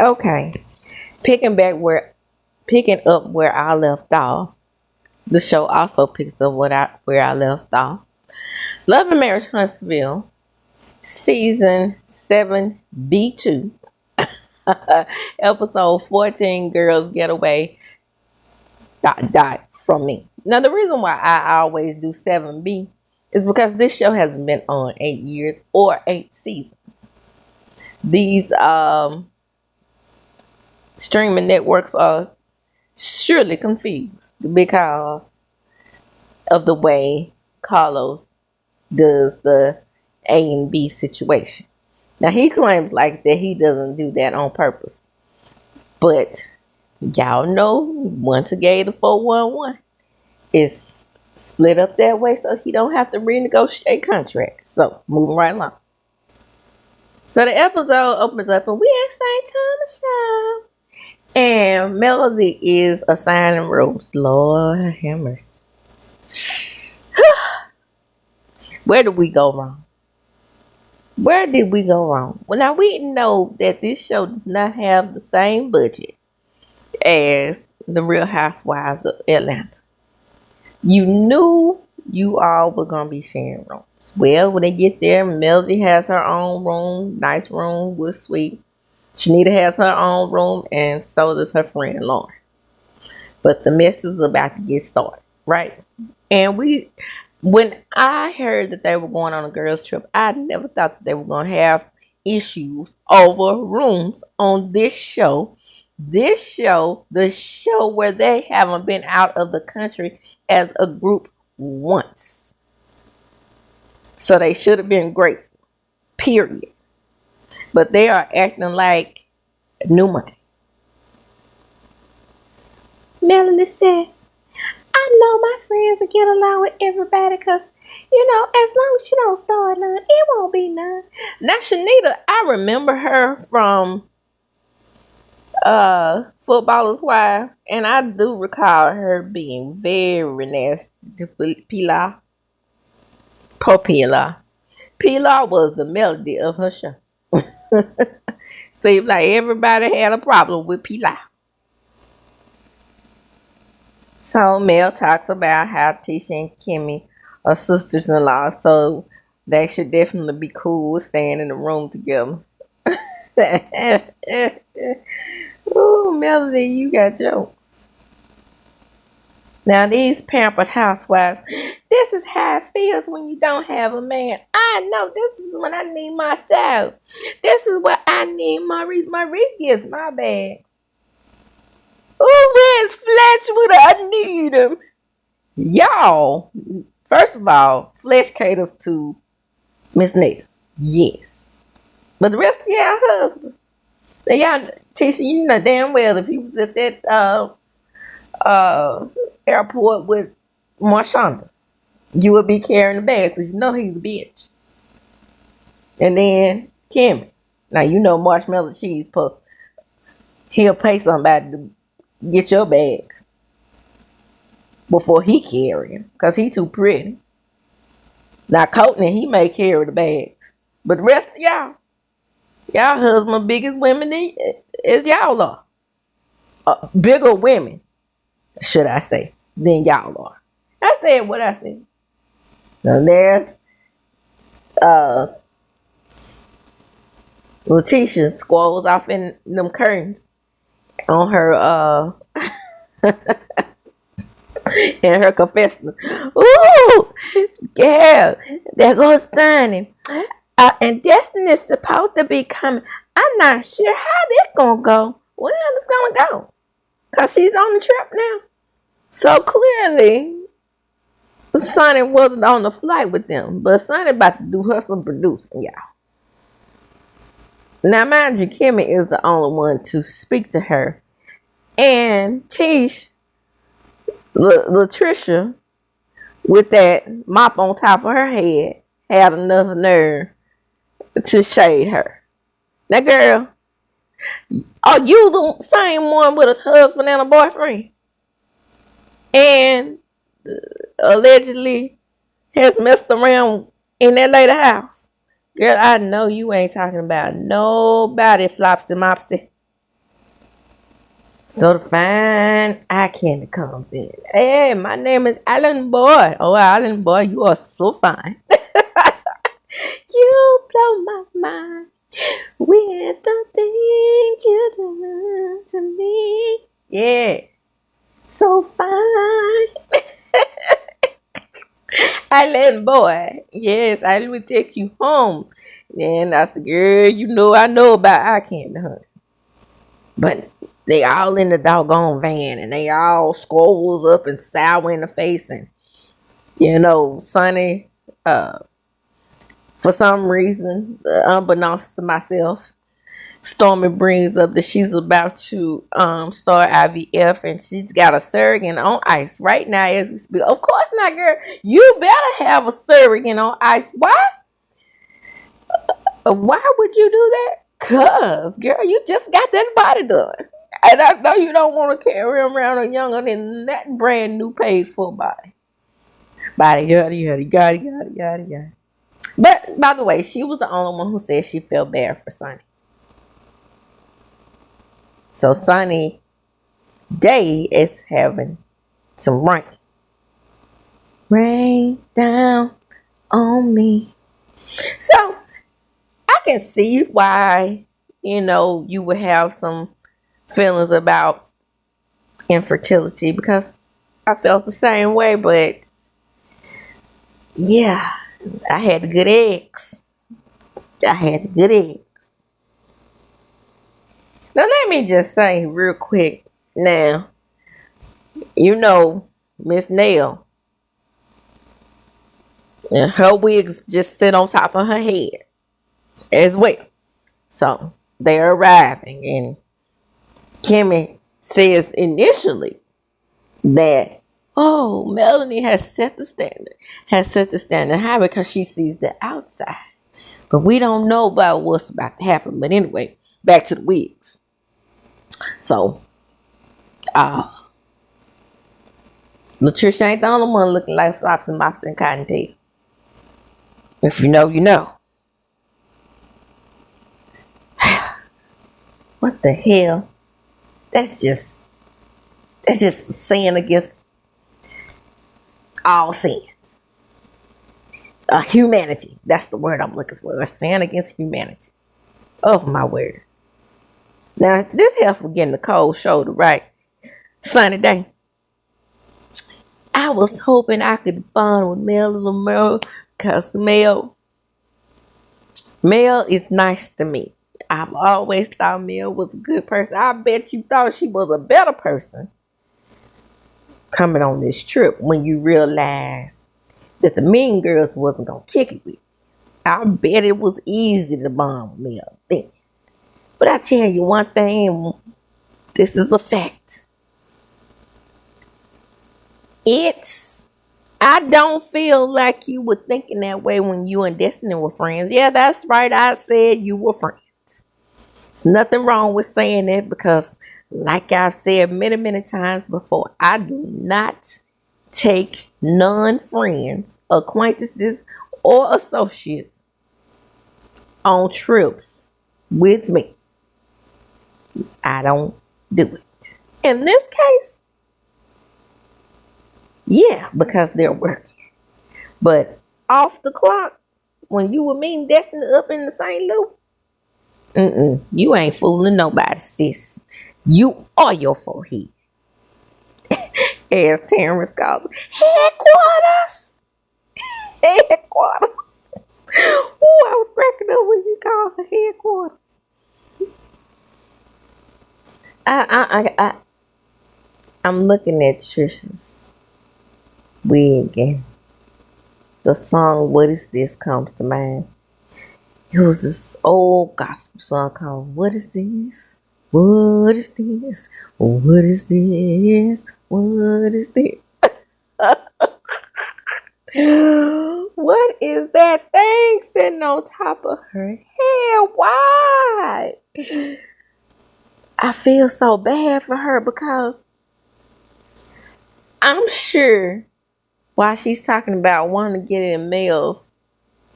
Okay, picking up where I left off. The show also picks up where I left off. Love and Marriage Huntsville, season 7B2, episode 14. Girls Get Away. Dot dot from me. Now the reason why I always do 7B is because this show hasn't been on 8 years or 8 seasons. These streaming networks are surely confused because of the way Carlos does the A and B situation. Now he claims like that he doesn't do that on purpose, but y'all know once a gave the 411, it's split up that way so he don't have to renegotiate contracts. So moving right along. So the episode opens up and we at St. Thomas show. And Melody is assigning rooms. Lord have mercy. Where did we go wrong? Where did we go wrong? Well, now we know that this show does not have the same budget as the Real Housewives of Atlanta. You knew you all were going to be sharing rooms. Well, when they get there, Melody has her own room, nice room with suite. Shanita has her own room, and so does her friend Lauren. But the mess is about to get started, right? And when I heard that they were going on a girls' trip, I never thought that they were going to have issues over rooms on this show. This show, the show where they haven't been out of the country as a group once. So they should have been grateful, period. But they are acting like new money. Melanie says, I know my friends will get along with everybody because, as long as you don't start none, it won't be none. Now, Shanita, I remember her from Footballer's Wives, and I do recall her being very nasty to Pilar. Poor Pilar. Pilar was the Melody of her show. Seems like everybody had a problem with Pilar. So Mel talks about how Tisha and Kimmy are sisters-in-law, so they should definitely be cool with staying in the room together. Ooh, Melody, you got jokes. Now these pampered housewives, this is how it feels when you don't have a man. I know this is when I need myself. This is what I need Maurice. Maurice gets my bag. Ooh, where's Fletch when I need him? Y'all, first of all, Fletch caters to Miss Nita. Yes. But the rest of y'all husbands. Now y'all, Tisha, you know damn well if he was at that airport with Marshonda, you would be carrying the bag, so you know he's a bitch. And then Kimmy. Now you know Marshmallow Cheese Puff. He'll pay somebody to get your bags before he carry them, because he too pretty. Now Courtney, he may carry the bags. But the rest of y'all husband biggest women as y'all are. Bigger women, should I say, than y'all are. I said what I said. Now there's Letitia squalls off in them curtains on her in her confessional. Ooh, girl, there goes Sonny. And Destiny's supposed to be coming. I'm not sure how this gonna go. Well, it's gonna go, cause she's on the trip now. So clearly, Sonny wasn't on the flight with them, but Sonny about to do her some producing, y'all. Now, mind you, Kimmy is the only one to speak to her, and Tish, Latricia, with that mop on top of her head, had enough nerve to shade her. Now, girl, are you the same one with a husband and a boyfriend? And allegedly has messed around in that lady house? Girl, I know you ain't talking about nobody flopsy mopsy. So the fine eye candy comes in. Hey, my name is Alan Boy. Oh, Alan Boy, you are so fine. You blow my mind with the things you do to me. Yeah, so fine. Island boy. Yes, I will take you home. And I said, girl, you know I know about eye candy, huh? But they all in the doggone van and they all scrolls up and sour in the face. And, Sonny, for some reason, unbeknownst to myself, Stormy brings up that she's about to start IVF and she's got a surrogate on ice right now as we speak. Of course not, girl. You better have a surrogate on ice. Why? Why would you do that? Cause, girl, you just got that body done. And I know you don't want to carry around a younger than that brand new paid for body. Yada, yada, yada, yada, yada, yada. But, by the way, she was the only one who said she felt bad for Sonny. So Sunny Day is having some rain. Rain down on me. So I can see why, you would have some feelings about infertility because I felt the same way, but yeah, I had the good eggs. Now, let me just say real quick now, Miss Nail, and her wigs just sit on top of her head as well. So, they're arriving, and Kimmy says initially that, oh, Melanie has set the standard high because she sees the outside. But we don't know about what's about to happen. But anyway, back to the wigs. So, Latricia ain't the only one looking like Flops and Mops and Cottontail. If you know, you know. What the hell? That's just a sin against all sins. Humanity. That's the word I'm looking for. A sin against humanity. Oh, my word. Now, this heifer getting the cold shoulder, right? Sunny day. I was hoping I could bond with Mel a little more because Mel is nice to me. I've always thought Mel was a good person. I bet you thought she was a better person coming on this trip when you realized that the mean girls wasn't going to kick it with you. I bet it was easy to bond with Mel then. But I tell you one thing, this is a fact. I don't feel like you were thinking that way when you and Destiny were friends. Yeah, that's right. I said you were friends. There's nothing wrong with saying that because, like I've said many, many times before, I do not take non-friends, acquaintances, or associates on trips with me. I don't do it. In this case, yeah, because they're working. But off the clock, when you were meeting Destiny up in the St. Louis, you ain't fooling nobody, sis. You are your forehead. As Terrence calls it, headquarters. Oh, I was cracking up when you called her headquarters. I'm looking at Trisha's wig and the song "What Is This" comes to mind. It was this old gospel song called "What Is This? What is this? What is this? What is this?" What is that thing sitting on top of her head? Why? I feel so bad for her because I'm sure while she's talking about wanting to get in Mel's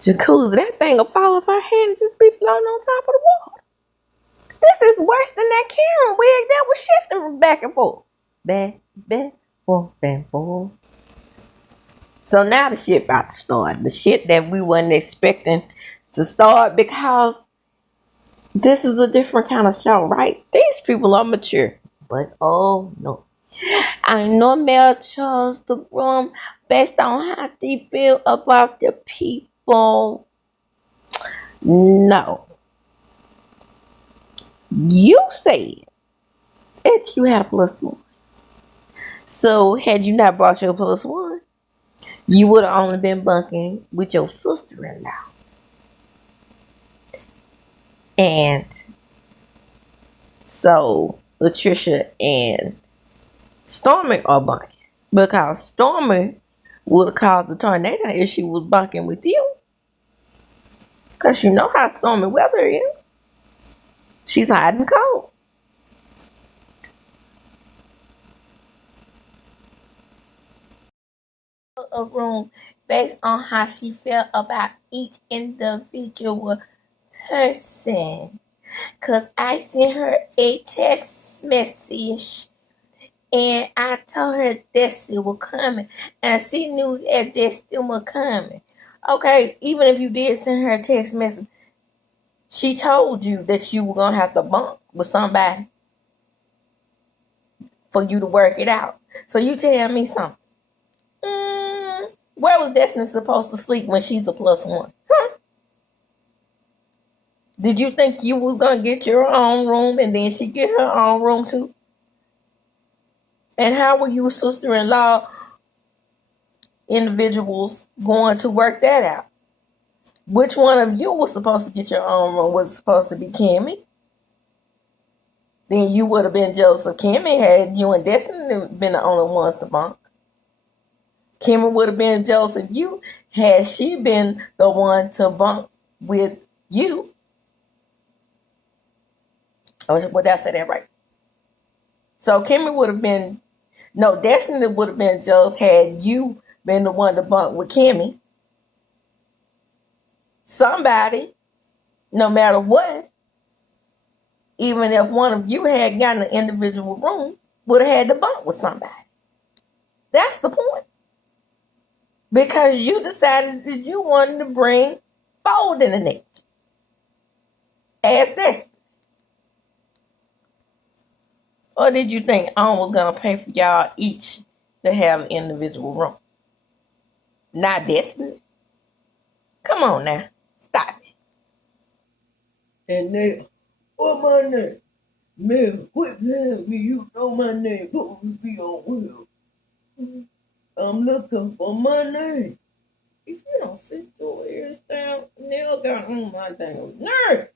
jacuzzi, that thing will fall off her head and just be floating on top of the water. This is worse than that Karen wig that was shifting back and forth. Back, forth, and forth. So now the shit about to start. The shit that we wasn't expecting to start because this is a different kind of show, right? These people are mature. But oh no. I know Mel chose the room based on how they feel about the people. No. You said that you had a plus one. So had you not brought your plus one, you would have only been bunking with your sister-in-law. And so Latricia and Stormy are bunking. Because Stormy would have caused the tornado if she was bunking with you. Because you know how stormy weather is. She's hot and cold. A room based on how she felt about each individual person. Cause I sent her a text message and I told her Destiny was coming. And she knew that Destiny was coming. Okay, even if you did send her a text message, she told you that you were gonna have to bunk with somebody for you to work it out. So you tell me something. Where was Destiny supposed to sleep when she's a plus one? Huh? Did you think you was gonna get your own room and then she get her own room too? And how were you sister-in-law individuals going to work that out? Which one of you was supposed to get your own room? Was it supposed to be Kimmy? Then you would have been jealous of Kimmy had you and Destiny been the only ones to bunk. Kimmy would have been jealous of you had she been the one to bunk with you. Oh, did I say that right? So Kimmy would have been, no, Destiny would have been jealous had you been the one to bunk with Kimmy. Somebody, no matter what, even if one of you had gotten an individual room, would have had to bunk with somebody. That's the point. Because you decided that you wanted to bring fold in the net. As this. Or did you think I was going to pay for y'all each to have an individual room? Not Destiny. Come on now. Stop it. And then, what my name? Man, quit playing me. You know my name. Put me on wheel. I'm looking for my name. If you don't sit your ears down, Nell got on my damn nerve.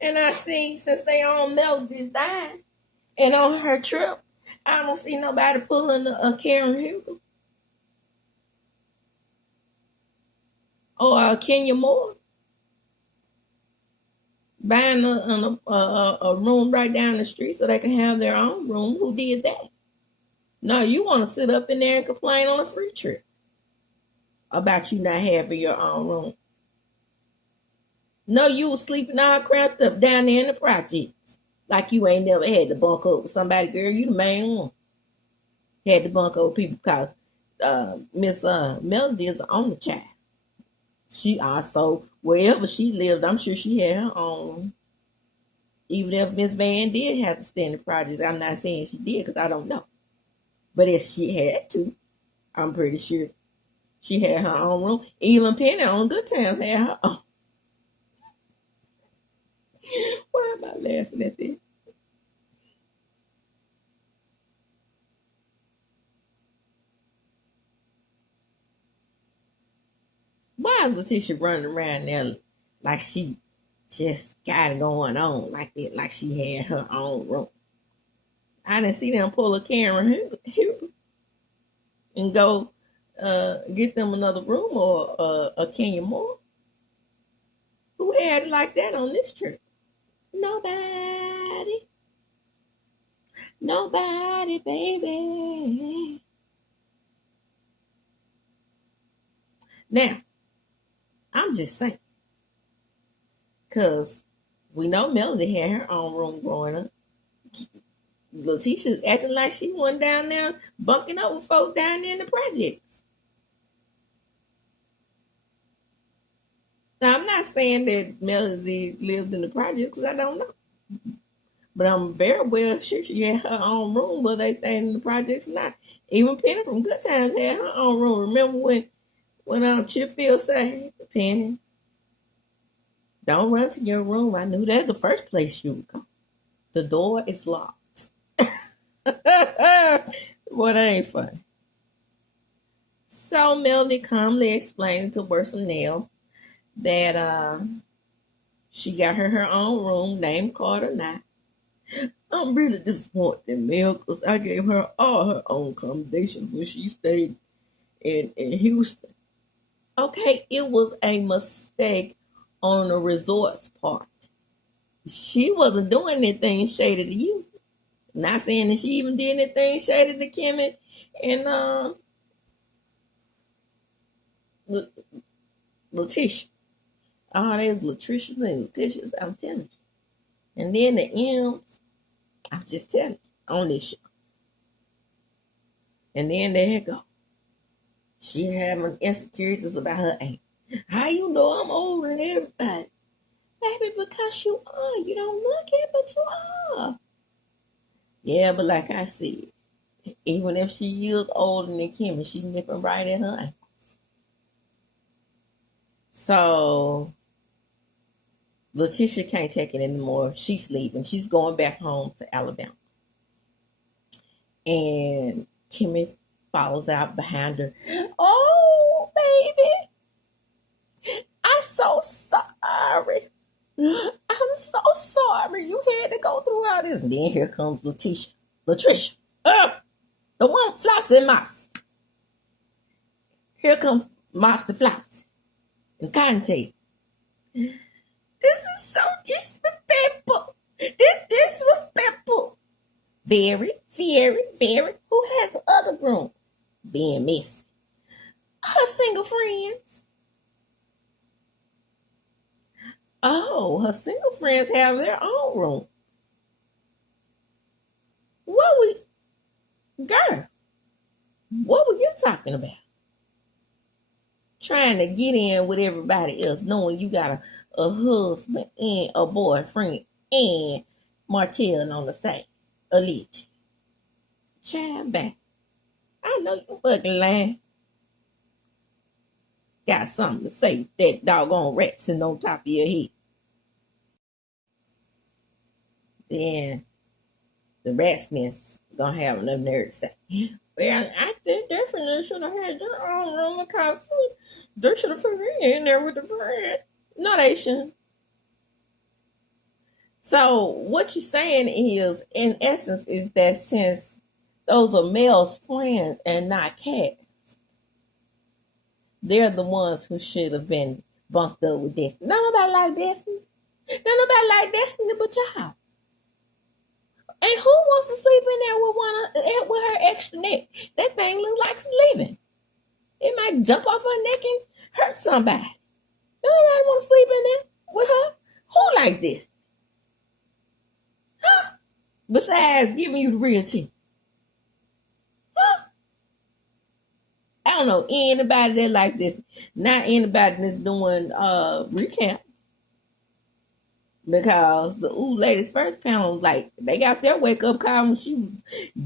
And I see since they on Melody's dying and on her trip, I don't see nobody pulling a Karen Hugo or Kenya Moore buying a room right down the street so they can have their own room. Who did that? No, you want to sit up in there and complain on a free trip about you not having your own room. No, you was sleeping all cramped up down there in the projects. Like you ain't never had to bunk up with somebody, girl. You the main one. Had to bunk up with people because Miss Melody is on the child. She also, wherever she lived, I'm sure she had her own. Even if Miss Van did have to stay in the projects, I'm not saying she did because I don't know. But if she had to, I'm pretty sure she had her own room. Even Penny on Good Times had her own. Why am I laughing at this? Why is Letitia running around there like she just got it going on like that, like she had her own room? I didn't see them pull a Karen and go get them another room or a Kenya Moore. Who had it like that on this trip? Nobody. Nobody, baby. Now, I'm just saying. Because We know Melody had her own room growing up. Letitia's acting like she went down there bunking up with folks down there in the projects. Now, I'm not saying that Melody lived in the projects because I don't know. But I'm very well sure she had her own room, whether they stayed in the projects or not. Even Penny from Good Times had her own room. Remember when Chipfield said, Penny, don't run to your room. I knew that's the first place you would go. The door is locked. Boy, that ain't funny. So Melody calmly explained to Bursonell that she got her own room, name card or not. I'm really disappointed in Mel because I gave her all her own accommodations when she stayed in Houston. Okay, it was a mistake on the resort's part. She wasn't doing anything shady to you. Not saying that she even did anything shady to Kimmy and Letitia. Oh, there's Latricia's and Letitia's, I'm telling you. And then the M's, I'm just telling you, on this show. And then there you go. She having insecurities about her age. How you know I'm older than everybody? Baby, because you are. You don't look it, but you are. Yeah, but like I said, even if she is older than Kimmy, she nipping right at her ankles. So Letitia can't take it anymore. She's leaving. She's going back home to Alabama. And Kimmy follows out behind her. Oh, baby. I'm so sorry. I'm so sorry you had to go through all this. And then here comes Latricia. The one with Flossie and Mouse. Here comes Mouse and Flossie and Conte. This is so disrespectful. This disrespectful. Very, very, very. Who has the other room? Being messy. Her single friends. Oh, her single friends have their own room. Girl, what were you talking about? Trying to get in with everybody else, knowing you got a husband and a boyfriend and Martell on the side. Alleged. Child back. I know you fucking lying. Got something to say with that doggone rat sitting on top of your head. Then the rat's nest gonna have enough nerve to say, well, I think definitely should have had their own room because they should have figured in there with the friend. No, they shouldn't. So what you're saying is, in essence, is that since those are Mel's friends and not Cat's, they're the ones who should have been bumped up with Destiny. Nobody like Destiny. Nobody like Destiny but y'all. And who wants to sleep in there with her extra neck? That thing looks like it's living. It might jump off her neck and hurt somebody. Nobody want to sleep in there with her. Who like this? Huh? Besides giving you the real tea. Huh? I don't know anybody that like this. Not anybody that's doing recap. Because the ladies first panel, like, they got their wake up call when she was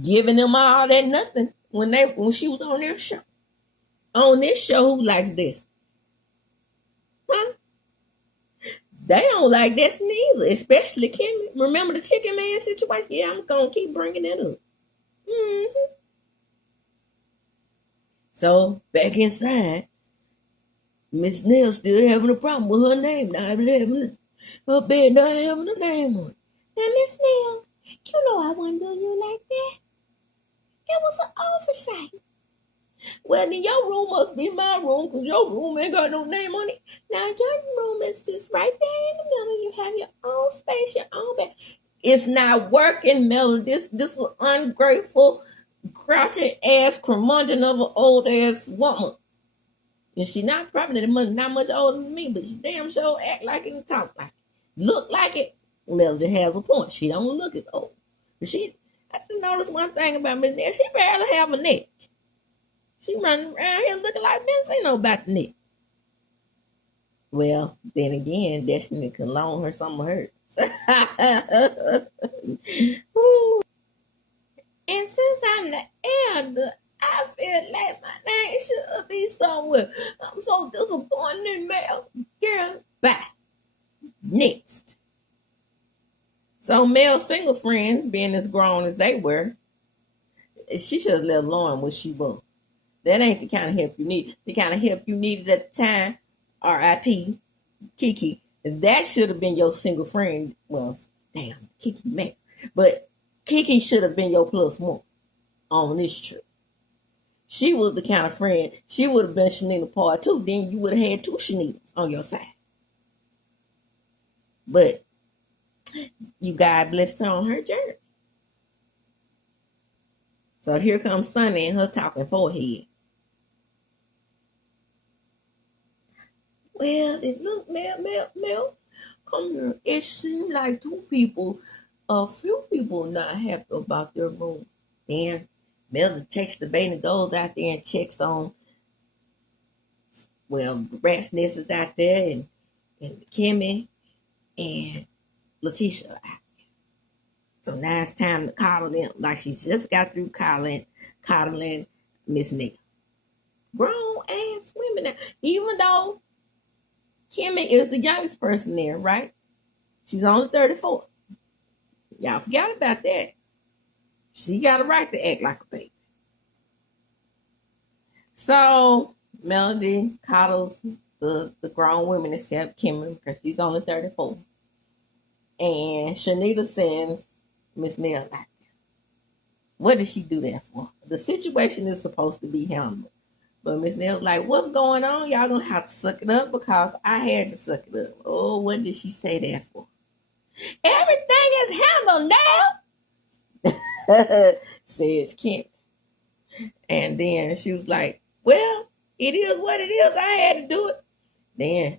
giving them all that nothing when she was on their show. On this show, who likes this? Huh? They don't like Destiny either, especially Kimmy. Remember the Chicken Man situation? Yeah, I'm gonna keep bringing that up. Mm-hmm. So back inside, Miss Nell still having a problem with her name, not having her bed not having a name on it. Now, Miss Neal, you know I wouldn't do you like that. It was an oversight. Well, then your room must be my room because your room ain't got no name on it. Now, your room is just right there in the middle. You have your own space, your own bed. It's not working, Melody. This ungrateful, crouching ass curmudgeon of an old ass woman. And she not probably not much older than me, but she damn sure act like it and talk like it. Look like it, Melody has a point. She don't look as old. But I just noticed one thing about Miss Nail. She barely have a neck. She running around here looking like Benzino about the neck. Well, then again, Destiny can loan her some of hers. And since I'm the elder, I feel like my name should be somewhere. I'm so disappointed in Mel. Girl, bye. Next. So Mel's single friends, being as grown as they were, she should have left Lauren where she was. That ain't the kind of help you need. The kind of help you needed at the time, R.I.P. Kiki. That should have been your single friend. Well, damn, Kiki man. But Kiki should have been your plus one on this trip. She was the kind of friend, she would have been Shanita part two. Then you would have had two Shanitas on your side. But you God blessed her on her journey. So here comes Sunny and her talking forehead. Well, it look, Mel, come here. It seemed like a few people not happy about their room. Then Mel takes the bait and goes out there and checks on, well, Rat's Nest is out there and Kimmy and Letitia out there. So now it's time to coddle them like she just got through coddling Miss Nick. Grown ass women now. Even though Kimmy is the youngest person there, right? She's only 34. Y'all forgot about that. She got a right to act like a baby. So Melody coddles the grown women except Kimmy because she's only 34. And Shanita sends Miss Nell out there. What did she do that for? The situation is supposed to be handled. But Miss Nell's like, what's going on? Y'all gonna have to suck it up because I had to suck it up. Oh, what did she say that for? Everything is handled now, says Kim. And then she was like, well, it is what it is. I had to do it. Then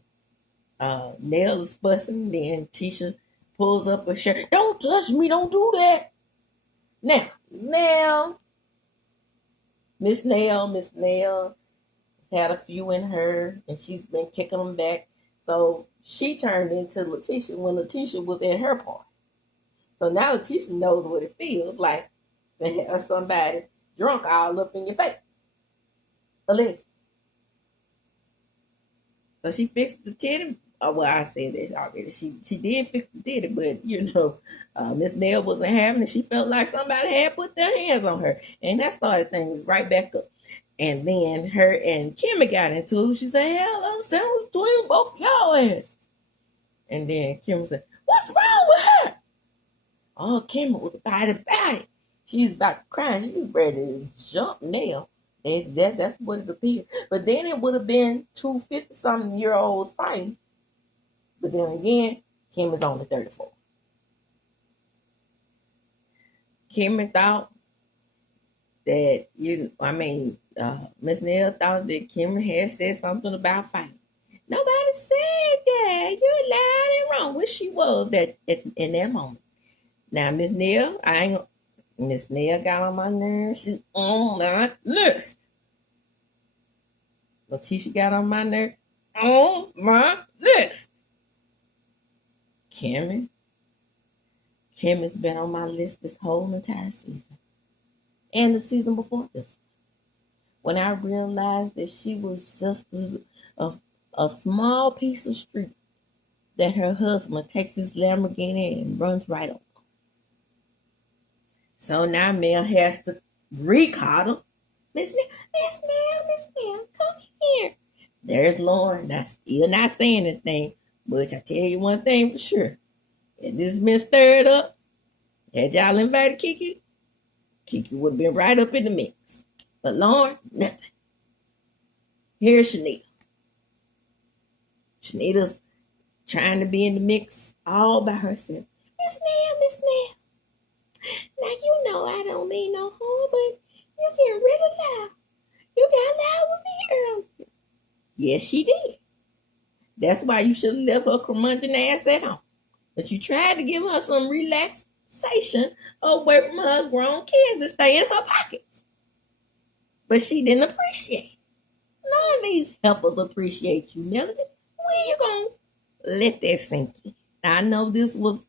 Nell is fussing. Then Tisha pulls up her shirt. Don't touch me. Don't do that. Now, Miss Nell has had a few in her, and she's been kicking them back. So she turned into Letitia when Letitia was in her part. So now Letitia knows what it feels like to have somebody drunk all up in your face. Allegedly. So she fixed the titty. Oh, well, I said this already. She did fix the titty, but Miss Nell wasn't having it. She felt like somebody had put their hands on her, and that started things right back up. And then her and Kimmy got into it. She said, hell, I'm saying between both of y'all asses. And then Kimmy said, what's wrong with her? Oh, Kimmy was about it. She was about to cry. She was ready to jump Nell. That's what it appeared. But then it would have been two 50-something-year-olds fighting. But then again, Kim is only 34. Kimmy thought that, Miss Neal thought that Kimmy had said something about fighting. Nobody said that. You're loud and wrong. Which she was in that moment. Now, Miss Neal, Miss Neal got on my nerves. She's on my list. Letitia got on my nerves. On my list. Kimmy's been on my list this whole entire season. And the season before this. When I realized that she was just a small piece of street that her husband takes his Lamborghini and runs right over. So now Mel has to recoddle. Miss Mel, come here. There's Lauren. That's still not saying anything. But I tell you one thing for sure. If this has been stirred up, had y'all invited Kiki would have been right up in the mix. But Lauren, nothing. Here's Shanita. Shanita's trying to be in the mix all by herself. Miss Nell. Now you know I don't mean no harm, but you get really loud. You got loud with me earlier. Yes, she did. That's why you should have left her curmudgeon ass at home. But you tried to give her some relaxation away from her grown kids to stay in her pockets. But she didn't appreciate it. None of these helpers appreciate you, Melody. When you gonna let that sink in? I know this was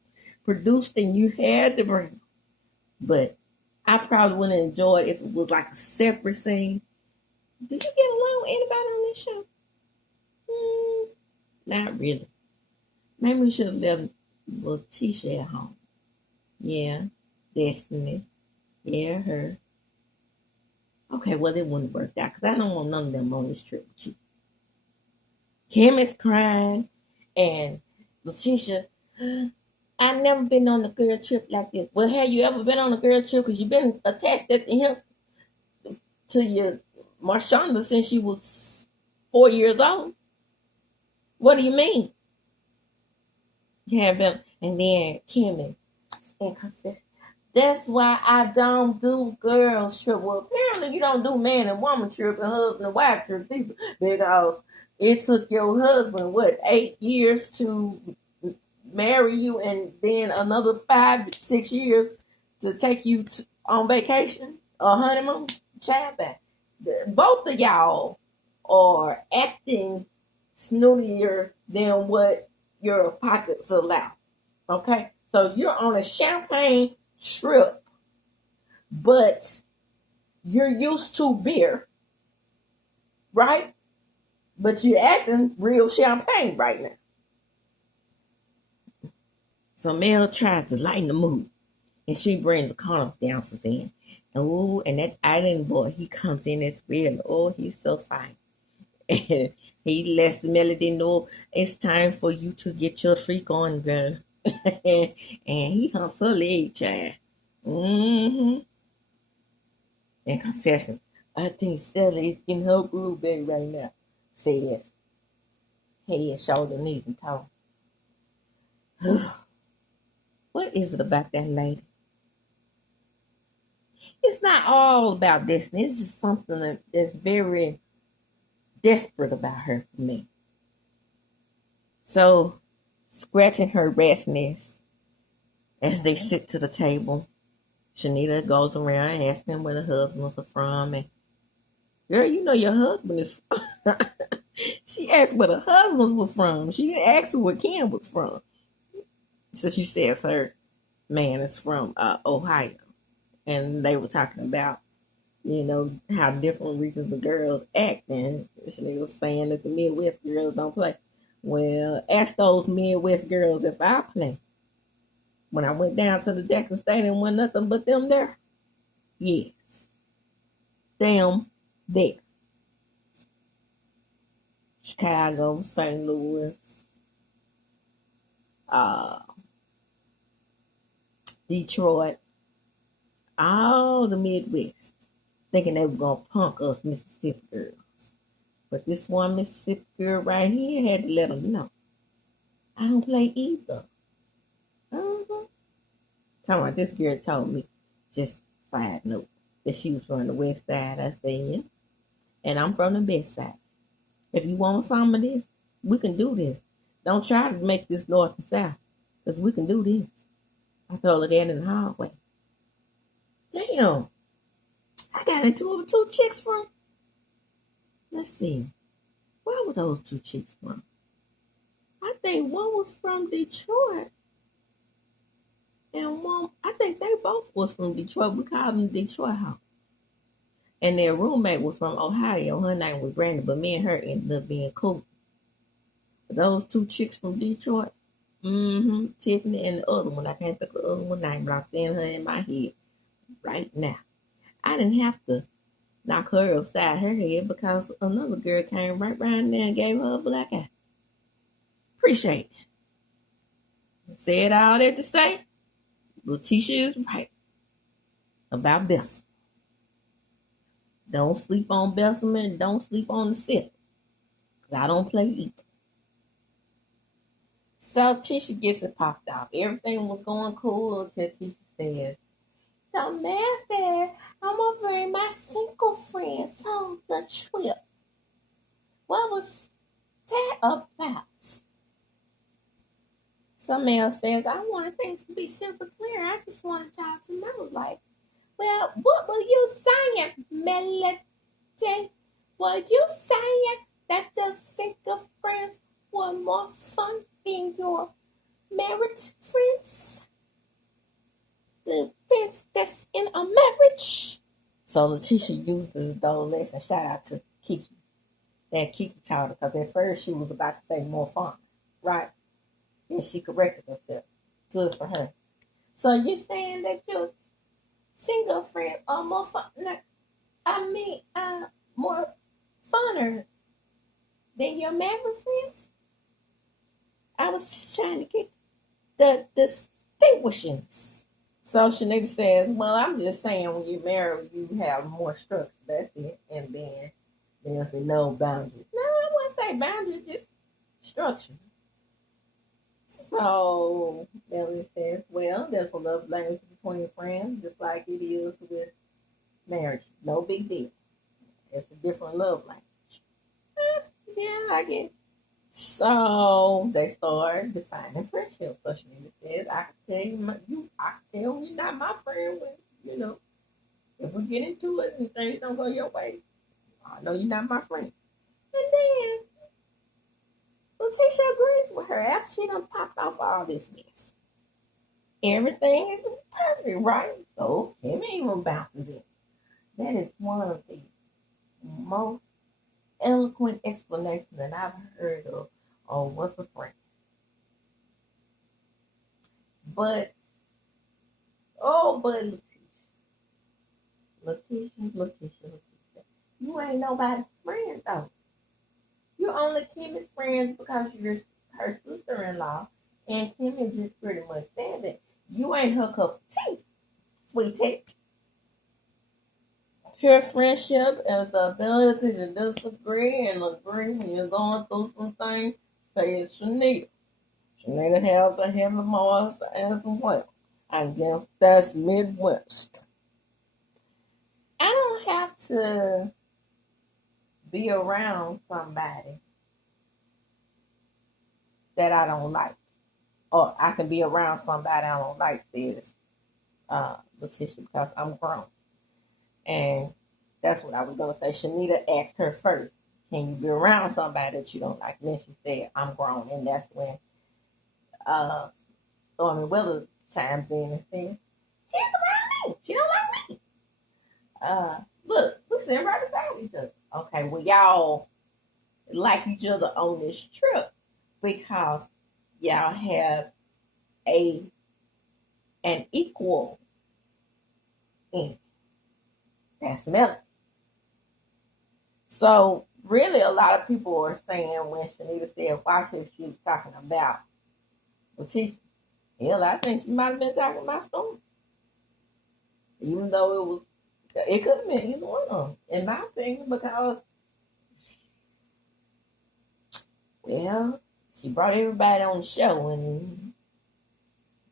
produced and you had to bring, but I probably wouldn't enjoy it if it was like a separate scene. Did you get along with anybody on this show? Not really. Maybe we should have left Letitia at home. Yeah, Destiny. Yeah, her. Okay, well, it wouldn't work out because I don't want none of them on this trip with you. Kim is crying, and Letitia, I've never been on a girl trip like this. Well, have you ever been on a girl trip? Because you've been attached at the hip to your Marshonda since you was 4 years old. What do you mean? You have been, and then Kimmy, and confess. That's why I don't do girls trip. Well, apparently you don't do man and woman trip and husband and wife trip either, because it took your husband 8 years to marry you, and then another 5-6 years to take you on vacation or honeymoon. Child back. Both of y'all are acting snootier than what your pockets allow. Okay, so you're on a champagne trip, but you're used to beer, right? But you're acting real champagne right now. So Mel tries to lighten the mood, and she brings the carnival dancers in. And that island boy, he comes in as well. Oh, he's so fine. And he lets the Melody know it's time for you to get your freak on, girl. And he humps her leg, child. And confession, I think Sally is getting her groove back right now. Says head, shoulder, knees, and toe. What is it about that lady? It's not all about Destiny. It's just something that's very desperate about her for me. So, scratching her rat's nest as they sit to the table, Shanita goes around asking where the husbands are from. And, girl, you know your husband is from. She asked where the husbands were from. She didn't ask where Kim was from. So she says her man is from Ohio. And they were talking about, how different regions of girls act. And she was saying that the Midwest girls don't play. Well, ask those Midwest girls if I play. When I went down to the Jackson Stadium, wasn't nothing but them there. Yes. Them there. Chicago, St. Louis, Detroit, all the Midwest, thinking they were going to punk us Mississippi girls. But this one Mississippi girl right here had to let them know, I don't play either. Talking about this girl told me, just side note, that she was from the west side. I said, yeah. And I'm from the best side. If you want some of this, we can do this. Don't try to make this north and south, because we can do this. I told her that in the hallway. Damn. I got into it with two chicks from. Let's see. Where were those two chicks from? I think one was from Detroit. And one, I think they both was from Detroit. We called them Detroit House. And their roommate was from Ohio. Her name was Brandon, but me and her ended up being cool. Those two chicks from Detroit. Tiffany and the other one. I can't think of the other one name, but I'm seeing her in my head right now. I didn't have to knock her upside her head because another girl came right behind there and gave her a black eye. Appreciate it. Said all that to say, Letitia is right about Bessel. Don't sleep on Besselman and don't sleep on the sip. Because I don't play either. So Tisha gets it popped off. Everything was going cool until Tisha says, so Master, I'm going to bring my single friends on the trip. What was that about? Somebody else says, I wanted things to be super clear. I just wanted y'all to know, like, well, what were you saying, Melody? Were you saying that your single friends were more fun than your marriage friends? The friends that's in a marriage? So Letitia uses those lessons. Shout out to Kiki. That Kiki taught her, because at first she was about to say more fun, right? And she corrected herself. Good for her. So you saying that your single friend are more fun? More funner than your married friends? I was just trying to get the distinguishings. So Shanita says, well, I'm just saying when you're married, you have more structure. That's it. And then there's no boundaries. No, I wouldn't say boundaries, just structure. So Melanie says, well, there's a love language between friends, just like it is with marriage. No big deal. It's a different love language. Yeah, I guess. So they start defining friendship. So she says, I can tell I can tell you're not my friend when, if we get into it and things don't go your way. I know you're not my friend. And then Letitia agrees with her after she done popped off all this mess. Everything is perfect, right? So Kim even bounces in. That is one of the most eloquent explanations that I've heard of what's a friend. But Letitia, you ain't nobody's friend though. You're only Kimmy's friends because you're her sister-in-law, and Kimmy just pretty much said that you ain't her cup of tea, sweetie. Pure friendship is the ability to disagree and agree when you're going through some things. Say it's Shanita. Shanita has a heavy voice as well. I guess that's Midwest. I don't have to be around somebody that I don't like. Or I can be around somebody I don't like, says Letitia, because I'm grown. And that's what I was going to say. Shanita asked her first, can you be around somebody that you don't like? And then she said, I'm grown. And that's when Stormy Weather chimes in and says, she's around me. She don't like me. Look, we sitting right beside each other. Okay, well, y'all like each other on this trip because y'all have an equal in. That's Melanie. So really, a lot of people are saying when Shanita said watch her, she was talking about Letitia. Hell, I think she might have been talking about Storm, even though it could have been either one of them, in my opinion, because well, she brought everybody on the show, and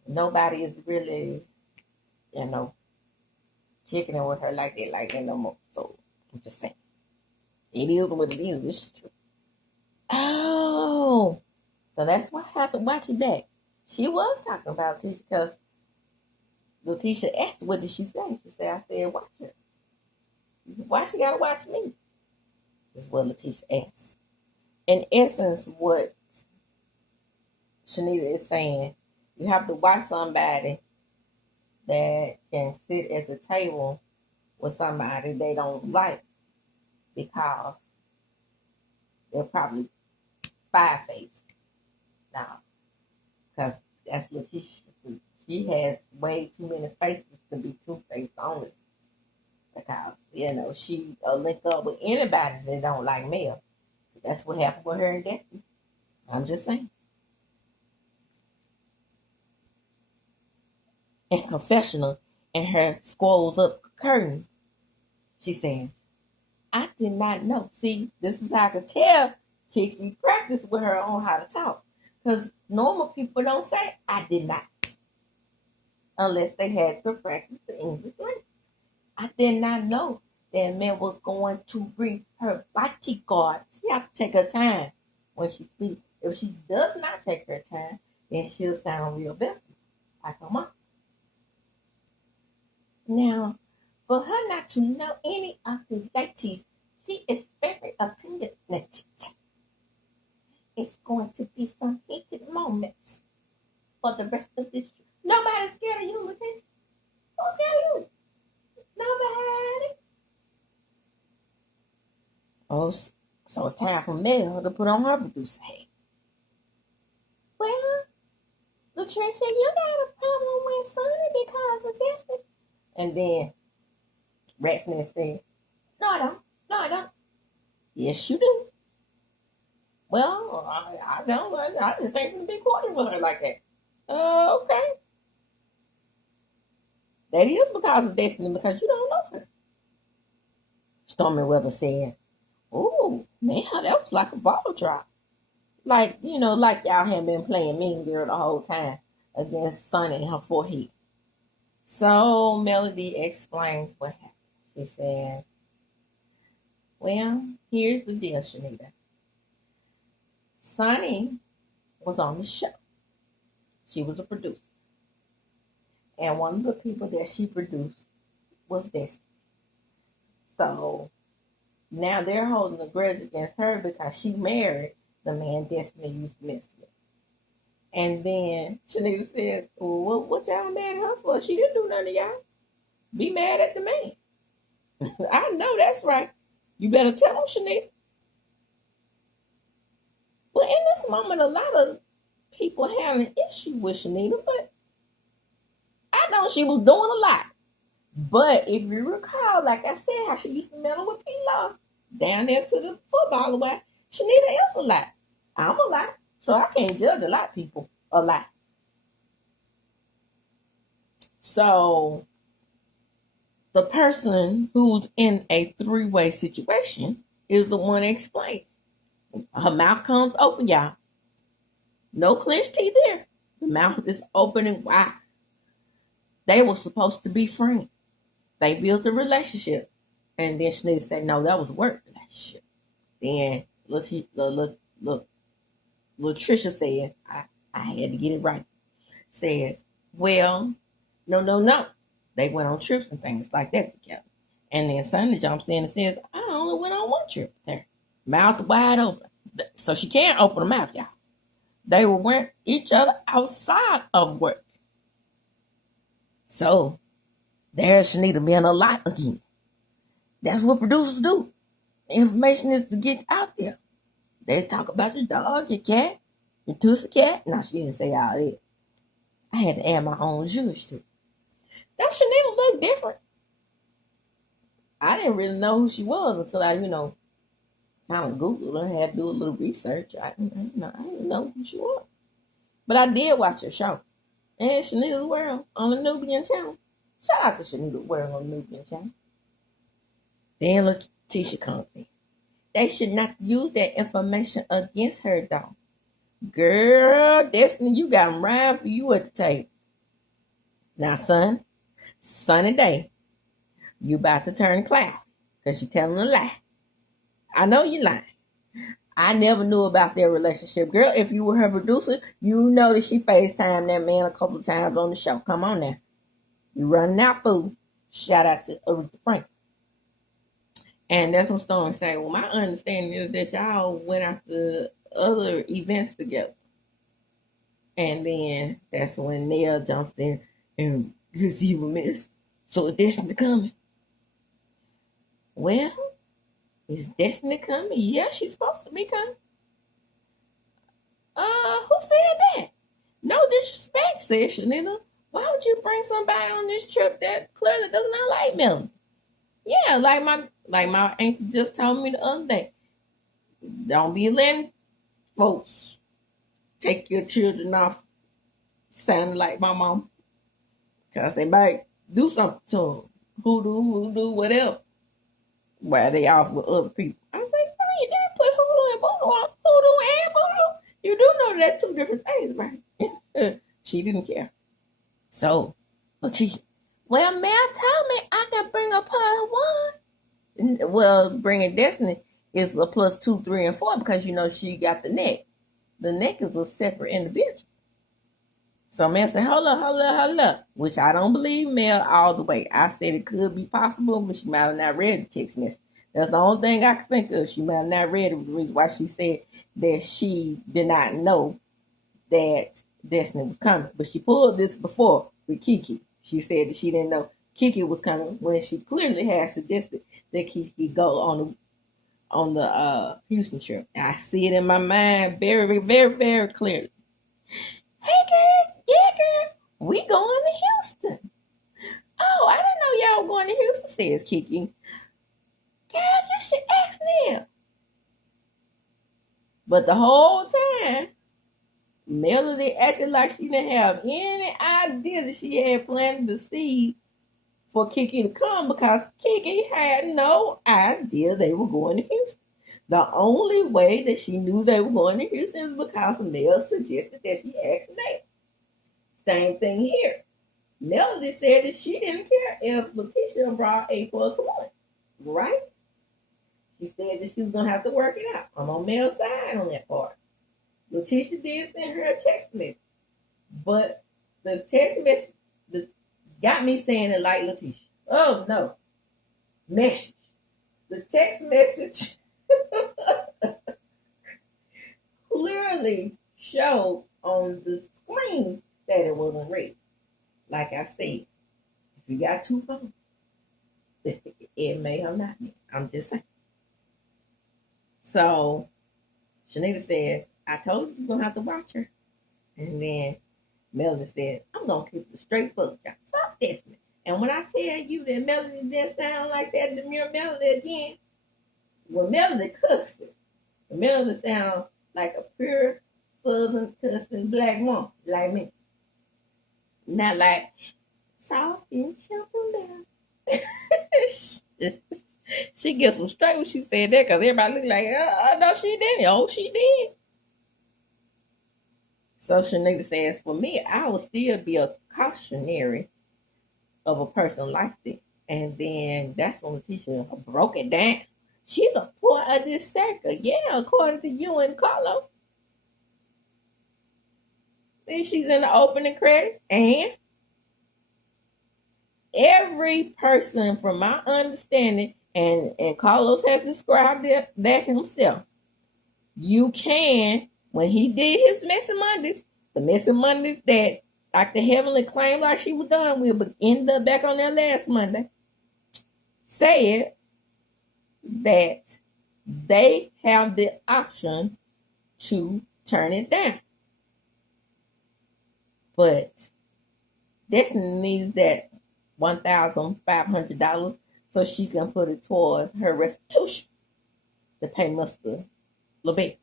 nobody is really, kicking it with her like that no more. So I'm just saying, it is what it is. It's true. Oh, so that's why I have to watch it back. She was talking about Letitia because Letitia asked, what did she say? She said, I said, watch her. Why she gotta watch me? Is what Letitia asked. In essence, what Shanita is saying, you have to watch somebody that can sit at the table with somebody they don't like because they're probably five-faced now. Because that's Letitia. She has way too many faces to be two-faced only. Because, she link up with anybody that don't like Mel. That's what happened with her and Destiny. I'm just saying. In confessional, and her scrolls up curtain, she says, I did not know. See, this is how I could tell Kiki practiced with her on how to talk. Because normal people don't say, I did not. Unless they had to practice the English language. I did not know that Mel was going to bring her bodyguard. She has to take her time when she speaks. If she does not take her time, then she'll sound real best. Like her mom. Now, for her not to know any of the ladies, she is very opinionated. It's going to be some heated moments for the rest of this trip. Nobody's scared of you, Latisha. Who's scared of you? Nobody. Oh, so it's time for Mel to put on her producer hat. Well, Latricia, you got a problem with Sonny because of this. And then Ratsman said, No, I don't. No, I don't. Yes, you do. Well, I don't. I just ain't gonna be quarter with her like that. Okay. That is because of Destiny, because you don't know her. Stormy Weather said, Oh, man, that was like a ball drop. Like, like y'all had been playing Mean Girl the whole time against Sonny and her forehead. So Melody explains what happened. She says, Well, here's the deal, Shanita. Sonny was on the show. She was a producer. And one of the people that she produced was Destiny. So now they're holding a grudge against her because she married the man Destiny used to mess with. And then Shanita said, Well, what y'all mad at her for? She didn't do nothing to y'all. Be mad at the man. I know that's right. You better tell him, Shanita. Well, in this moment, a lot of people have an issue with Shanita, but I know she was doing a lot. But if you recall, like I said, how she used to meddle with P-Law down there to the football away, Shanita is a lot. I'm a lot. So I can't judge a lot of people a lot. So the person who's in a three-way situation is the one explaining. Her mouth comes open, y'all. No clenched teeth there. The mouth is open and wide. They were supposed to be friends. They built a relationship. And then Shanita said, no, that was a work relationship. Then Latricia said, I had to get it right. Says, well, no. They went on trips and things like that together. And then Sonny jumps in and says, I only went on one trip there. Mouth wide open. So she can't open her mouth, y'all. They were with each other outside of work. So there's Shanita being a lot again. That's what producers do. The information is to get out there. They talk about your dog, your cat, your tussy cat. Now, she didn't say all that. I had to add my own Jewish to it. That Shanita looked different. I didn't really know who she was until I, kind of Googled her, had to do a little research. I didn't know who she was. But I did watch her show. And Shanita's World on the Nubian channel. Shout out to Shanita's World on the Nubian channel. Then Latisha comes in. They should not use that information against her, though. Girl, Destiny, you got them right for you at the table. Now, Sunny day, you about to turn cloud because you're telling a lie. I know you lying. I never knew about their relationship. Girl, if you were her producer, you know that she FaceTimed that man a couple of times on the show. Come on now. You running out, fool. Shout out to Aretha Franklin. And that's what Storm saying. Well, my understanding is that y'all went out to other events together. And then that's when Nell jumped in and because you were missed. So is Destiny coming? Well, is Destiny coming? Yeah, she's supposed to be coming. Who said that? No disrespect, said Shanita. Why would you bring somebody on this trip that clearly does not like Melanie? Yeah, like my auntie just told me the other day. Don't be letting folks take your children off sounding like my mom. Because they might do something to them. Hoodoo, whatever. While they off with other people. I was like, you didn't put hoodoo and voodoo on. Hoodoo and voodoo. You do know that's two different things, right? She didn't care. So, Latisha, well, Mel told me I can bring a +1. Well, bringing Destiny is a +2, 3, and 4 because she got the neck. The neck is a separate individual. So Mel said, hold up, which I don't believe Mel all the way. I said it could be possible, but she might have not read the text message. That's the only thing I could think of. She might have not read it. The reason why she said that she did not know that Destiny was coming. But she pulled this before with Kiki. She said that she didn't know Kiki was coming when she clearly had suggested that Kiki go on the Houston trip. I see it in my mind very, very, very clearly. Hey girl, yeah girl, we going to Houston. Oh, I didn't know y'all were going to Houston, says Kiki. Girl, you should ask them. But the whole time, Melody acted like she didn't have any idea that she had planted the seed for Kiki to come because Kiki had no idea they were going to Houston. The only way that she knew they were going to Houston is because Mel suggested that she ask Nate. Same thing here. Melody said that she didn't care if Letitia brought a +1, right? She said that she was gonna have to work it out. I'm on Mel's side on that part. Letitia did send her a text message, but the text message got me saying it like Letitia. Oh no, message. The text message clearly showed on the screen that it wasn't read. Like I said, if you got two phones, it may have not been. I'm just saying. So Shanita says, I told you you're going to have to watch her. And then Melody said, I'm going to keep the straight fuck y'all. Fuck this. And when I tell you that Melody didn't sound like that demure Melody again, when Melody cusses, Melody sounds like a pure southern cussing black woman like me. Not like soft and gentle down. She gets some straight when she said that because everybody looked like, no, she didn't. Oh, she did. So Shanita says, for me, I would still be a cautionary of a person like this. And then that's when Letitia broke it down. She's a part of this circle. Yeah, according to you and Carlos. Then she's in the opening credits. And every person, from my understanding, and Carlos has described that himself, you can, when he did his Missing Mondays, the Missing Mondays that Dr. Heavenly claimed like she was done with, but ended up back on there last Monday, said that they have the option to turn it down. But Destiny needs that $1,500 so she can put it towards her restitution to pay Mr. LeBay.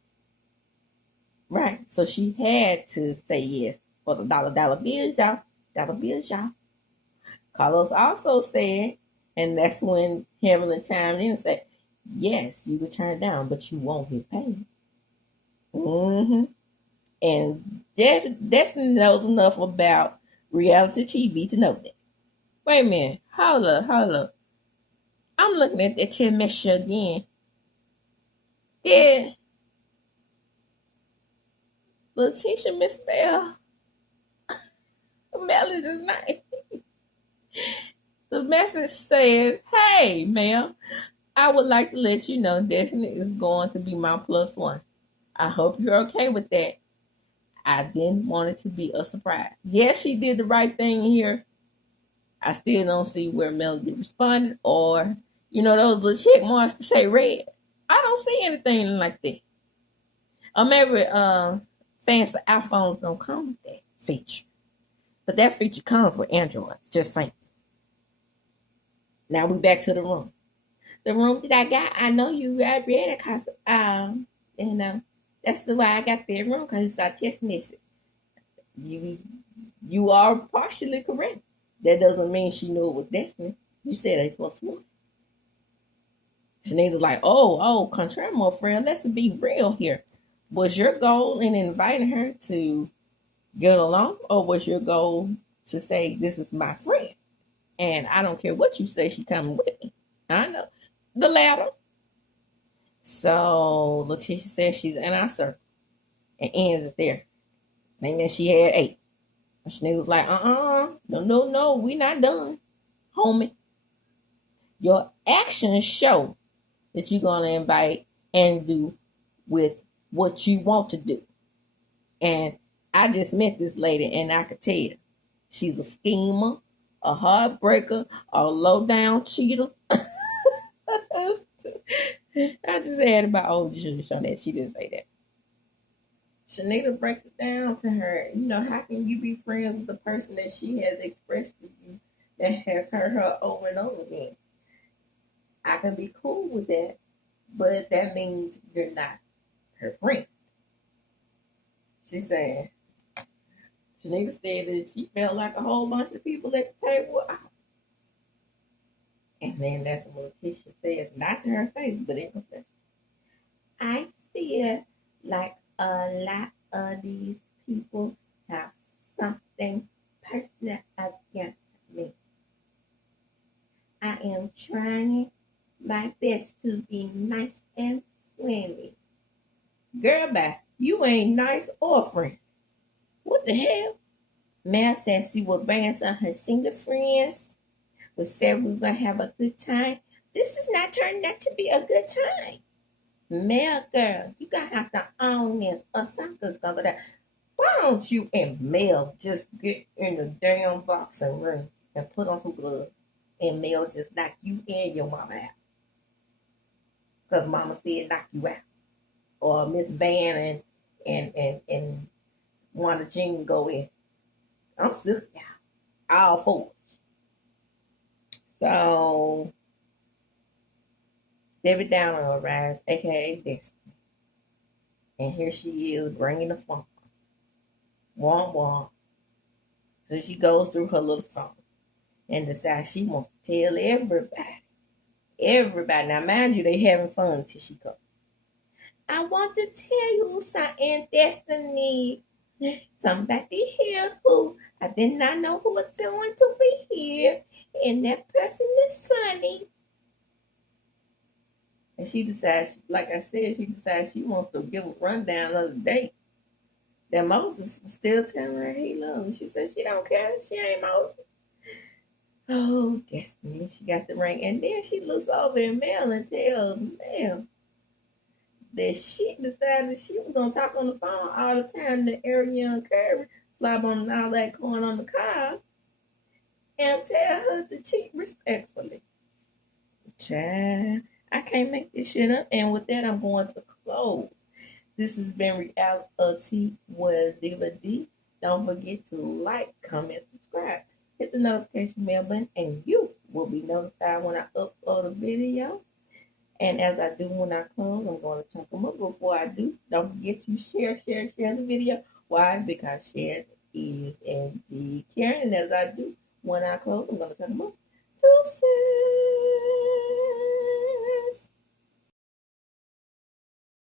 Right. So she had to say yes for the dollar bills, y'all. Dollar bills, y'all. Carlos also said, and that's when Heavenly chimed in and said, yes, you could turn it down, but you won't get paid. And Destiny knows enough about reality TV to know that. Wait a minute. Hold up. I'm looking at that 10 message again. Yeah. Letitia misspelled Melody's name. The message says, hey, Mel, I would like to let you know Destiny is going to be my +1. I hope you're okay with that. I didn't want it to be a surprise. Yes, she did the right thing here. I still don't see where Melody responded or, those little check marks to say red. I don't see anything like that. Or maybe fans for iPhones don't come with that feature. But that feature comes with Android. Just saying. Now we back to the room. The room that I got, I know you read it because, that's the why I got that room because it's our test message. You are partially correct. That doesn't mean she knew it was Destiny. You said a +1. Shanita's like, oh, contrary, my friend, let's be real here. Was your goal in inviting her to get along, or was your goal to say, this is my friend? And I don't care what you say, she coming with me. I know. The latter. So Letitia says she's in our circle and ends it there. And then she had 8. And Shanae was like, no, we not done, homie. Your actions show that you're gonna invite and do with what you want to do. And I just met this lady, and I could tell she's a schemer, a heartbreaker, a low down cheater. I just had my own juice on that. She didn't say that. Shanita breaks it down to her. How can you be friends with the person that she has expressed to you that has hurt her over and over again? I can be cool with that, but that means you're not her friend. She said, Shanita said that she felt like a whole bunch of people at the table were out. And then that's what Letitia says, not to her face, but in confession. I feel like a lot of these people have something personal against me. I am trying my best to be nice and friendly. Girl, bye. You ain't nice or friendly. What the hell? Mel said she was bringing some of her single friends. We said we were going to have a good time. This is not turning out to be a good time. Mel, girl, you going to have to own this or something's going to go down. Why don't you and Mel just get in the damn boxing room and put on some gloves and Mel just knock you and your mama out? Because mama said knock you out. Or Miss Van and Wanda Jean go in. I'm sick of y'all. All four. So, Debbie Downer arrives, aka Destiny. And here she is bringing the phone. Womp. So she goes through her little phone and decides she wants to tell everybody. Everybody. Now, mind you, they having fun until she comes. I want to tell you something, Destiny. Somebody here who I did not know who was going to be here. And that person is Sunny. And she decides, like I said, she wants to give a rundown of the day. Then Moses was still telling her he loves her. She said she don't care. She ain't Moses. Oh, Destiny. She got the ring. And then she looks over at Mel and tells Mel that she decided she was going to talk on the phone all the time to Ariel and Curry, slob on all that corn on the car, and tell her to cheat respectfully. Child, I can't make this shit up. And with that, I'm going to close. This has been Reality with Diva D. Don't forget to like, comment, subscribe. Hit the notification bell button, and you will be notified when I upload a video. And as I do when I close, I'm going to chunk them up. Before I do, don't forget to share the video. Why? Because share is indeed caring. And as I do when I close, I'm going to chunk them up. Deuces.